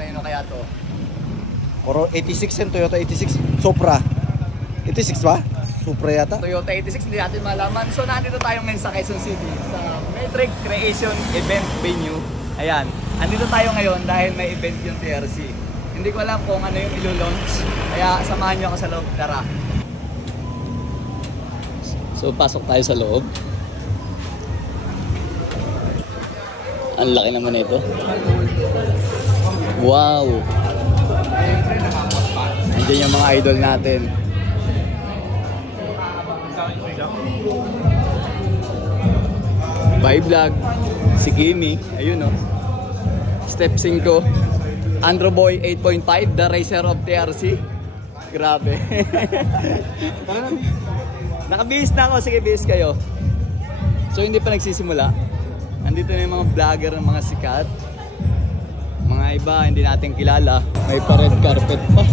kanino kaya to. Puro 86 yan, Toyota 86. Supra. 86 ba? Supra yata? Toyota 86, hindi natin malaman. So nandito tayo ngayon sa Quezon City sa Metric Creation Event Venue. Ayan, andito tayo ngayon dahil may event yung TRC. Hindi ko alam kung ano yung ilo-launch, kaya samahan nyo ako sa loob. Tara! So pasok tayo sa loob. Ang laki naman ito. Wow! Nandiyan yung mga idol natin. Bye vlog. Si Kimi. Ayun o. Step 5. Andro Boy 8.5. The racer of TRC. Grabe. Nakabihis na ako. Sige, bihis kayo. So hindi pa nagsisimula. Andito na yung mga vlogger ng mga sikat. Mga iba hindi natin kilala. May pa red carpet pa.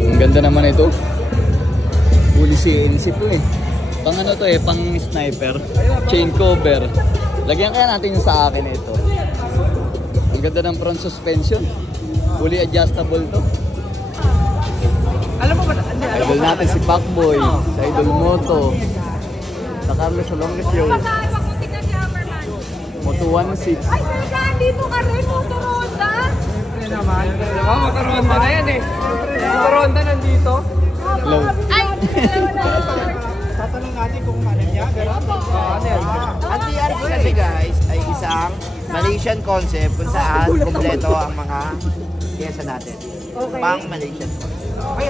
Ang ganda naman ito. Fully CNC po eh. Pang ano to eh, pang sniper. Chain cover. Lagyan kaya natin yung sa akin ito. Ang ganda ng front suspension. Fully adjustable to. Alam mo ba? Idol natin si Pacboy, sa Idol Moto, sa Carlos Salongas yung Moto 16. Ay, dito ka rin, Moto Ronda. Siyempre naman. Diba, Moto Ronda na yan eh. Moto Ronda nandito. Hello. Ay! Tatanong natin kung ano niya, gano'n? Ang TRC kasi guys ay isang Malaysian concept kung saan kumpleto ang mga pyesa natin. Pang Malaysian concept.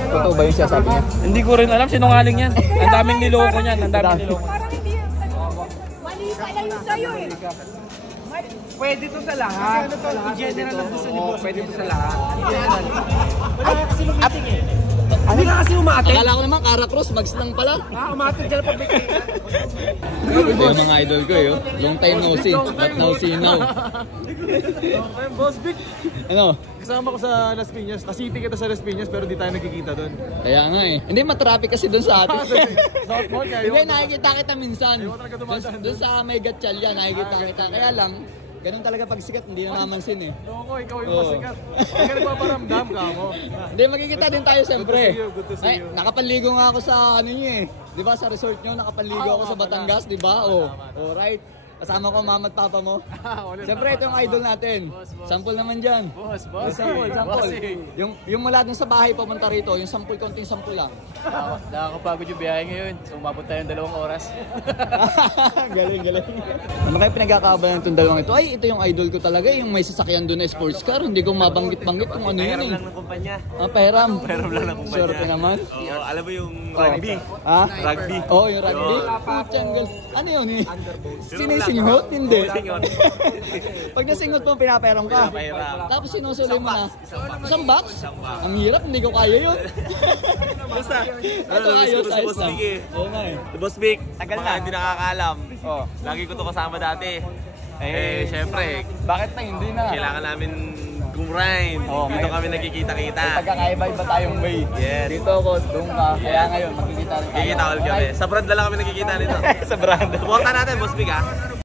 Totoo ba yung siya sabi niya? Hindi ko rin alam, sinungaling yan. Ang daming niloko niyan, ang daming niloko. Parang hindi yan. Mali pala yung sa'yo eh. Pwede to sa lahat. General lang gusto ni boss. Pwede to sa lahat. General. Hindi ka kasi umatin. Akala ko naman, Cara Cruz, mags lang pala. Umatin ka na pag may Ito yung mga idol ko eh. Long time no see, but now see now. Boss Vic, Ano? kasama ko sa Las Piñas. Nasiti kita sa Las Piñas pero di tayo nagkikita doon. Kaya nga eh. Hindi matraffic kasi doon sa atin. South Mall kayo. Hindi, nakikita kita minsan. Ayaw talaga dumadaan Doon sa may Gatchalian, nakikita kita. Kaya lang, ganun talaga pag sikat, hindi na namansin eh. Loko, ikaw yung masikat. Hindi ka nagpaparamdam ka mo. Hindi, magkikita din tayo siyempre. Good to see you. Ay, nakapaligo nga ako sa ano nyo eh. Di ba sa resort nyo, nakapaligo ako sa Batangas, di ba? Oh, alright. Kasama ko mama at papa mo. Siyempre, ito yung idol natin. Sample naman dyan. Boss. Sample. Yung mula dun sa bahay papunta rito, yung sample, konting sample lang. Nakakapagod yung biyahe ngayon. So, umabot tayo ng 2 oras. Galing. Ano kayo pinagkakabalan itong dalawang ito? Ay, ito yung idol ko talaga. Yung may sasakyan doon na sports car. Hindi ko mabanggit-banggit kung ano yun eh. Lang ng kumpanya. Pahiram. Pahiram lang ng kumpanya. Swerte naman. Oo, alam mo yung rugby? Ha? Rugby. Oo, yung rugby. Putyanggal. Ano yun eh? Sinisinghot? Hindi. Singot. Pag nasinghot mo, pinapahiram ka. Pinapahiram. Tapos sinusuloy mo na. Isang box? Ang hirap, hindi ko kaya yun. Basta. Ito ayos Si Boss lang. Vic eh. Oo nga eh. Si Boss Vic. Tagal Mga na. hindi nakakaalam. Oh. Lagi ko to kasama dati. Syempre, Bakit na hindi na? kailangan namin grind. Oo, Dito ngayon. kami nagkikita-kita. Pagkakaiba-iba tayong way. Yes. Dito ako, doon ka. Kaya ngayon, magkikita rin tayo. Kikita ulit kami. Sa brand lang kami nagkikita nito. Sa brand. Suporta natin, Boss Vic ah.